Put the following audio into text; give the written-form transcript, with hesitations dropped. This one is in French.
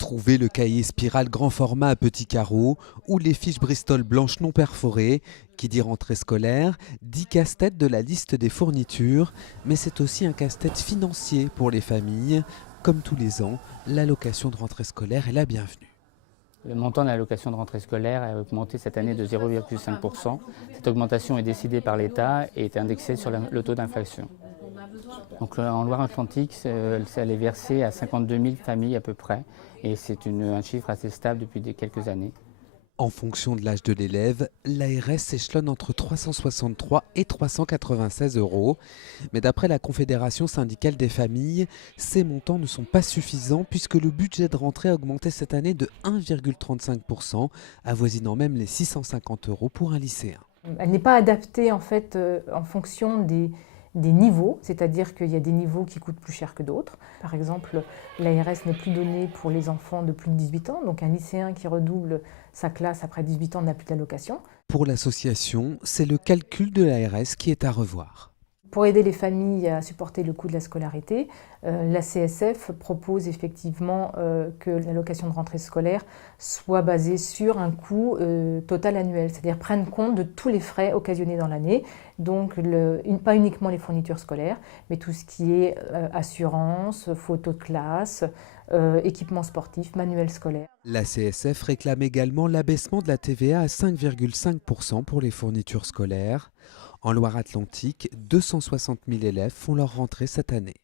Trouvez le cahier Spirale grand format à petits carreaux ou les fiches Bristol blanches non perforées. Qui dit rentrée scolaire, dit casse-tête de la liste des fournitures, mais c'est aussi un casse-tête financier pour les familles. Comme tous les ans, l'allocation de rentrée scolaire est la bienvenue. Le montant de l'allocation de rentrée scolaire a augmenté cette année de 0,5%. Cette augmentation est décidée par l'État et est indexée sur le taux d'inflation. Donc, en Loire-Atlantique, elle est versée à 52 000 familles à peu près, et c'est un chiffre assez stable depuis quelques années. En fonction de l'âge de l'élève, l'ARS s'échelonne entre 363 et 396 euros. Mais d'après la Confédération syndicale des familles, ces montants ne sont pas suffisants puisque le budget de rentrée a augmenté cette année de 1,35%, avoisinant même les 650 euros pour un lycéen. Elle n'est pas adaptée en fait en fonction des niveaux, c'est-à-dire qu'il y a des niveaux qui coûtent plus cher que d'autres. Par exemple, l'ARS n'est plus donnée pour les enfants de plus de 18 ans, donc un lycéen qui redouble sa classe après 18 ans n'a plus d'allocation. Pour l'association, c'est le calcul de l'ARS qui est à revoir. Pour aider les familles à supporter le coût de la scolarité, la CSF propose effectivement que l'allocation de rentrée scolaire soit basée sur un coût total annuel, c'est-à-dire prenne compte de tous les frais occasionnés dans l'année, donc pas uniquement les fournitures scolaires, mais tout ce qui est assurance, photo de classe, équipement sportif, manuel scolaire. La CSF réclame également l'abaissement de la TVA à 5,5% pour les fournitures scolaires. En Loire-Atlantique, 260 000 élèves font leur rentrée cette année.